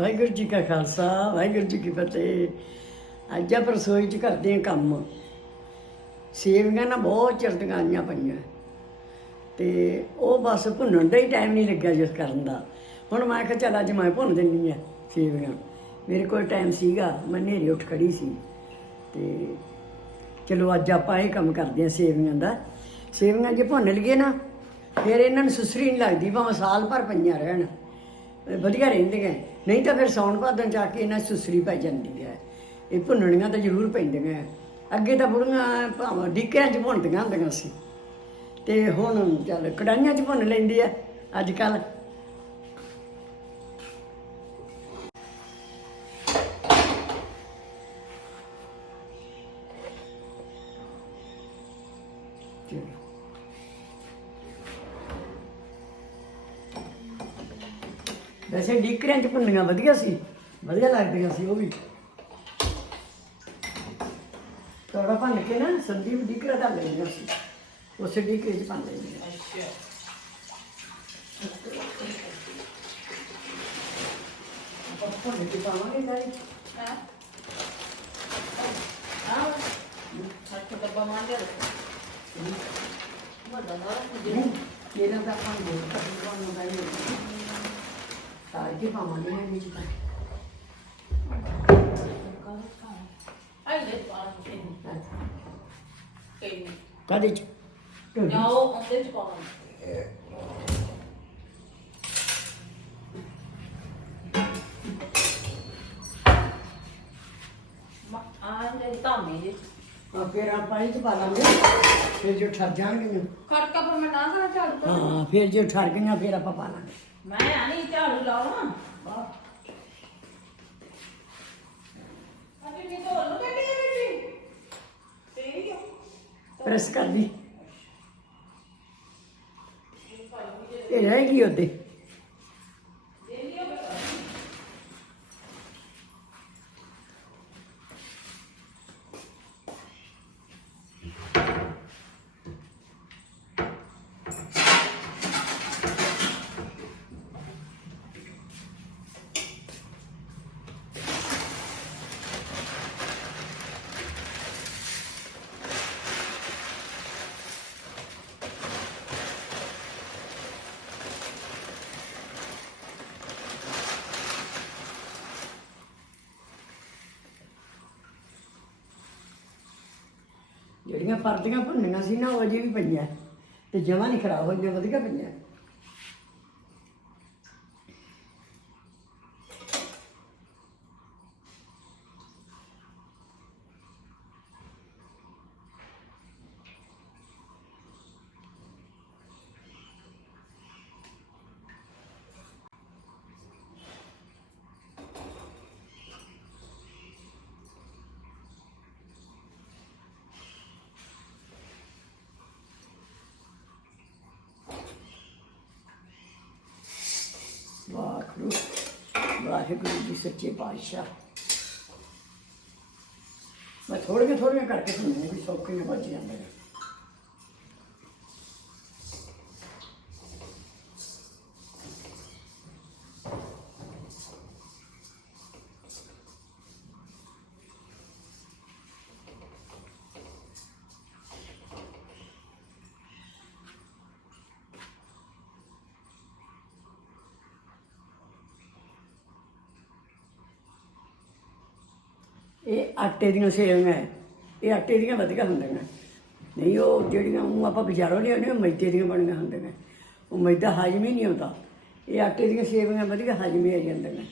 ਵਾਹਿਗੁਰੂ ਜੀ ਕਾ ਖਾਲਸਾ, ਵਾਹਿਗੁਰੂ ਜੀ ਕੀ ਫਤਿਹ। ਅੱਜ ਆਪਾਂ ਰਸੋਈ 'ਚ ਕਰਦੇ ਹਾਂ ਕੰਮ। ਸੇਵੀਆਂ ਨਾ ਬਹੁਤ ਚਿਰ ਦੀਆਂ ਪਈਆਂ। ਤੇ ਉਹ ਬਸ ਭੁੰਨਣ ਦਾ ਹੀ ਟਾਈਮ ਨਹੀਂ ਲੱਗਿਆ ਜਿਸ ਕਰਨ ਦਾ। ਹੁਣ ਮੈਂ ਕਿਹਾ ਚੱਲ ਅੱਜ ਮੈਂ ਭੁੰਨ ਦਿੰਨੀ ਆ ਸੇਵੀਆਂ। ਮੇਰੇ ਕੋਲ ਟਾਈਮ ਸੀਗਾ, ਮੈਂ ਨੇਰੇ ਉੱਠ ਖੜੀ ਸੀ। ਤੇ ਚਲੋ ਅੱਜ ਆਪਾਂ ਇਹ ਕੰਮ ਕਰਦੇ ਹਾਂ ਸੇਵੀਆਂ ਦਾ। ਸੇਵੀਆਂ ਜੇ ਭੁੰਨ ਲਈਏ ਨਾ, ਫਿਰ ਇਹਨਾਂ ਨੂੰ ਸੁਸਰੀ ਨਹੀਂ ਲੱਗਦੀ, ਭਾਵੇਂ ਸਾਲ ਭਰ ਪਈਆਂ ਰਹਿਣ। ਵਧੀਆ ਰਹਿੰਦੀਆਂ ਨਹੀਂ ਤਾਂ ਫਿਰ ਸੌਣ ਭਾਦਨ ਜਾ ਕੇ ਇਹਨਾਂ 'ਚ ਸੁਸਰੀ ਪੈ ਜਾਂਦੀ ਹੈ। ਇਹ ਭੁੰਨਣੀਆਂ ਤਾਂ ਜ਼ਰੂਰ ਪੈਂਦੀਆਂ। ਅੱਗੇ ਤਾਂ ਬੁੜੀਆਂ ਭਾਵੇਂ ਡਿੱਕਿਆਂ 'ਚ ਭੁੰਨਦੀਆਂ ਹੁੰਦੀਆਂ ਸੀ। ਤੇ ਹੁਣ ਚੱਲ ਕੜਾਈਆਂ 'ਚ ਭੁੰਨ ਲੈਂਦੀ ਆ ਅੱਜ ਕੱਲ੍ਹ ਵੈਸੇ ਡਿੱਕਰਿਆਂ 'ਚ ਭੁੰਨੀਆਂ ਵਧੀਆ ਸੀ ਵਧੀਆ ਲੱਗਦੀਆਂ ਸੀ ਉਹ ਵੀ। ਥੋੜਾ ਭੰਨ ਕੇ ਨਾ ਸੰਦੀਪ ਡਿੱਕਰਾ ਦਾ ਲੈਂਦੀਆਂ ਸੀ ਉਸੇ ਡਿੱਕਰੇ 'ਚ ਭੰਨ ਲੈਂਦੀਆਂ। ਅੱਛਾ ਆਪਾਂ ਭੁੰਨ ਕੇ ਪਾਵਾਂਗੇ ਨਾਲੇ ਹਾਂ? ਆਹ ਹੱਥ ਡੱਬਾ ਮਾਰ ਦੇ ਵੱਡਾ ਨਾ ਇਹਨਾਂ ਦਾ ਆਪਾਂ ਨੂੰ ਕਰੀ ਪਾਉਣਾ ਦਾ ਨਹੀਂ ਸਾਰ ਕੇ ਪਾਵਾਂਗੇ ਨਾ ਵਿੱਚ ਤਾਂ ਆਈ ਲੈ ਪਾਣ ਕਦੇ ਚ? ਮਾ ਆਂ ਆ ਫਿਰ ਪਾ ਲਾਂਗੇ। ਫਿਰ ਜੋ ਠਰ ਜਾਣਗੇ ਮੈਂ ਹਾਂ ਫਿਰ ਜੇ ਠਰ ਗਈਆਂ ਫਿਰ ਆਪਾਂ ਪਾ ਲਾਂਗੇ। ਮੈਂ ਆ ਨਹੀਂ ਝਾੜੂ ਲਾਉਣਾ। ਅਜੇ ਨਹੀਂ ਤੋਂ ਲੋ ਕੱਢੀ ਬੇਟੀ ਤੇਰੀ ਆ ਪ੍ਰੈਸ ਕਰ ਦੀ ਇਹ ਰਹਿ ਗਈ ਉਹਦੇ। ਜਿਹੜੀਆਂ ਪਰਦੀਆਂ ਭੁੰਨੀਆਂ ਸੀ ਨਾ ਉਹ ਅਜੇ ਵੀ ਪਈਆਂ। ਤੇ ਜਮਾਂ ਨਹੀਂ ਖਰਾਬ ਹੋਈਆਂ, ਵਧੀਆ ਪਈਆਂ ਵਾਹਿਗੁਰੂ ਵਾਹਿਗੁਰੂ ਜੀ ਸੱਚੇ ਪਾਤਸ਼ਾਹ। ਮੈਂ ਥੋੜੀਆਂ ਥੋੜੀਆਂ ਕਰਕੇ ਸੁਣਨੇ ਵੀ ਸੌਖੇ ਨੇ ਬਚ ਜਾਂਦੇ ਨੇ। ਇਹ ਆਟੇ ਦੀਆਂ ਸੇਵੀਆਂ ਹੈ। ਇਹ ਆਟੇ ਦੀਆਂ ਵਧੀਆ ਹੁੰਦੀਆਂ ਨਹੀਂ, ਉਹ ਜਿਹੜੀਆਂ ਉਹ ਆਪਾਂ ਬਾਜ਼ਾਰੋਂ ਲਿਆਉਂਦੇ ਉਹ ਮੈਦੇ ਦੀਆਂ ਬਣੀਆਂ ਹੁੰਦੀਆਂ ਉਹ ਮੈਦਾ ਹਜਮ ਹੀ ਨਹੀਂ ਹੁੰਦਾ। ਇਹ ਆਟੇ ਦੀਆਂ ਸੇਵੀਆਂ ਵਧੀਆ ਹਜਮ ਹੀ ਆ ਜਾਂਦੀਆਂ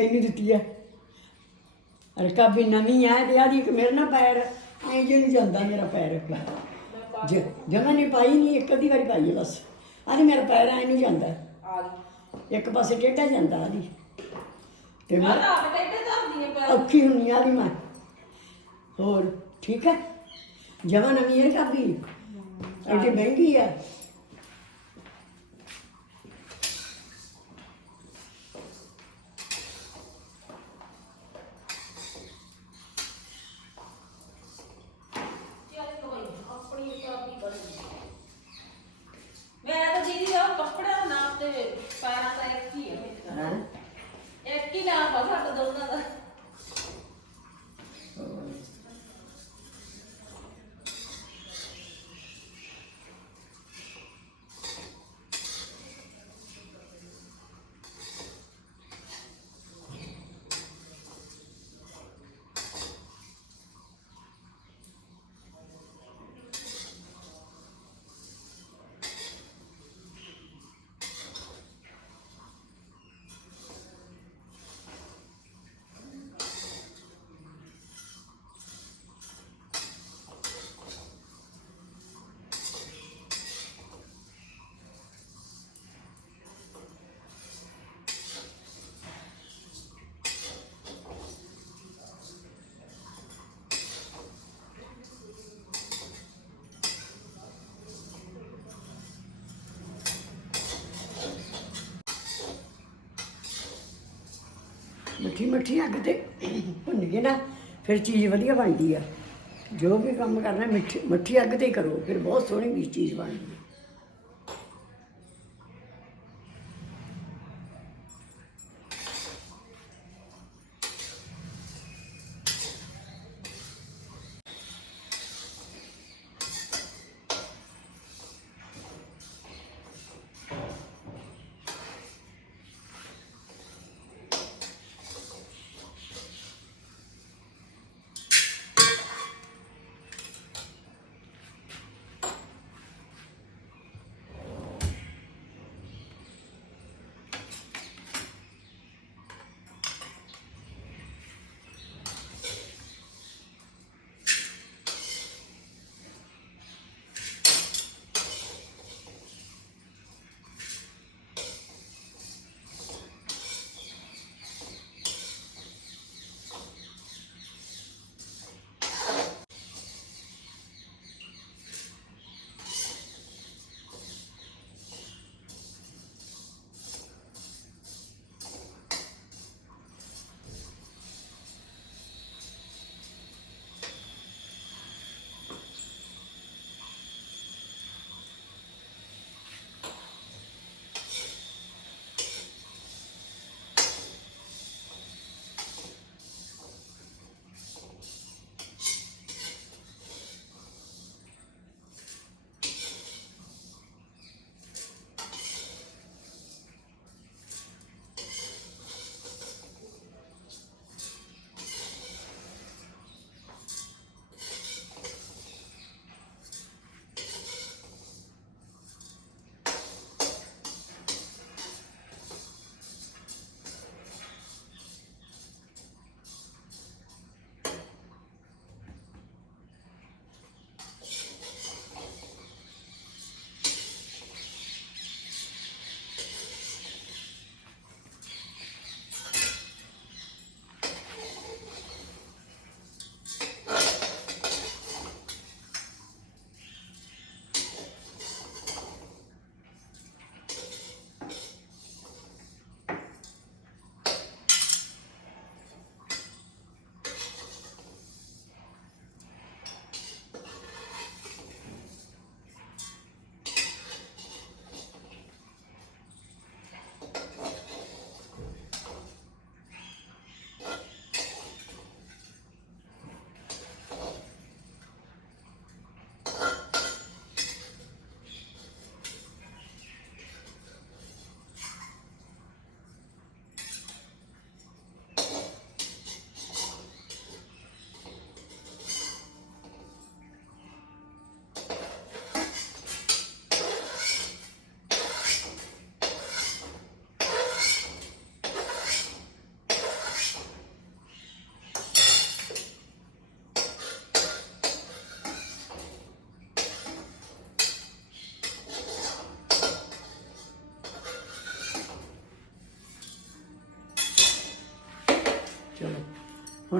ਤੈਨੂੰ ਦਿੱਤੀ ਆ ਰਕਾ ਵੀ ਨਵੀਂ ਆ ਤੇ ਆਦੀ ਮੇਰੇ ਨਾਲ ਪੈਰ ਐਂ ਜਿਹਾ ਨਹੀਂ ਜਾਂਦਾ ਮੇਰਾ ਪੈਰ ਜ ਜਮਾ ਨਹੀਂ ਪਾਈ ਨਹੀਂ ਇੱਕ ਅੱਧੀ ਵਾਰੀ ਪਾਈ ਹੈ ਬਸ। ਆਦੀ ਮੇਰਾ ਪੈਰ ਐਂ ਨਹੀਂ ਜਾਂਦਾ। ਇੱਕ ਪਾਸੇ ਟੇਢਾ ਜਾਂਦਾ ਆਦੀ ਤੇ ਮੈਂ ਔਖੀ ਹੁੰਨੀ ਆਦੀ ਮੈਂ। ਹੋਰ ਠੀਕ ਹੈ ਜਮਾ ਨਵੀਂ ਹੈ। ਕਾਬੀ ਐਡੀ ਮਹਿੰਗੀ ਆ ਚੱਲ ਕੋਈ ਨੀ, ਆਪਣੀ ਕਾਪੀ ਬਣੀ ਮੈਂ ਤਾਂ ਦੀਦੀ ਉਹ ਕੱਪੜੇ ਦਾ ਨਾਪ ਤੇ ਪੈਰਾਂ ਦਾ ਇੱਕ ਹੀ ਹੈ ਮੇਰੇ ਤਾਂ। ਹਾਂ ਇੱਕ ਹੀ ਨਾਪ ਆ ਸਾਡਾ ਦੋਨਾਂ ਦਾ ਮਿੱਠੀ ਮਿੱਠੀ ਅੱਗ ਤੇ ਭੁੰਨ ਕੇ ਨਾ ਫਿਰ ਚੀਜ਼ ਵਧੀਆ ਬਣਦੀ ਆ। ਜੋ ਵੀ ਕੰਮ ਕਰਨਾ ਮਿੱਠੀ ਮਿੱਠੀ ਅੱਗ ਤੇ ਹੀ ਕਰੋ, ਫਿਰ ਬਹੁਤ ਸੋਹਣੀ ਚੀਜ਼ ਬਣਦੀ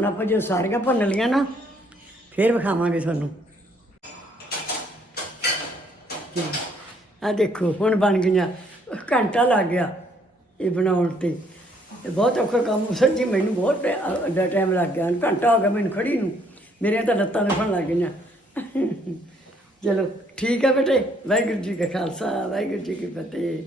ਹੁਣ ਆਪਾਂ ਜੇ ਸਾਰੀਆਂ ਭੰਨ ਲੀਆਂ ਨਾ, ਫੇਰ ਵਿਖਾਵਾਂਗੇ ਤੁਹਾਨੂੰ। ਆ ਦੇਖੋ, ਹੁਣ ਬਣ ਗਈਆਂ। ਘੰਟਾ ਲੱਗ ਗਿਆ ਇਹ ਬਣਾਉਣ ਤੇ। ਬਹੁਤ ਔਖਾ ਕੰਮ ਸੱਚੀ ਮੈਨੂੰ ਬਹੁਤ ਟਾਈਮ ਲੱਗ ਗਿਆ। ਘੰਟਾ ਹੋ ਗਿਆ ਮੈਨੂੰ ਖੜੀ ਨੂੰ। ਮੇਰੀਆਂ ਤਾਂ ਲੱਤਾਂ ਦੁਖਣ ਲੱਗ ਗਈਆਂ। ਚਲੋ, ਠੀਕ ਹੈ ਬੇਟੇ। ਵਾਹਿਗੁਰੂ ਜੀ ਕਾ ਖਾਲਸਾ, ਵਾਹਿਗੁਰੂ ਜੀ ਕੀ ਫਤਿਹ।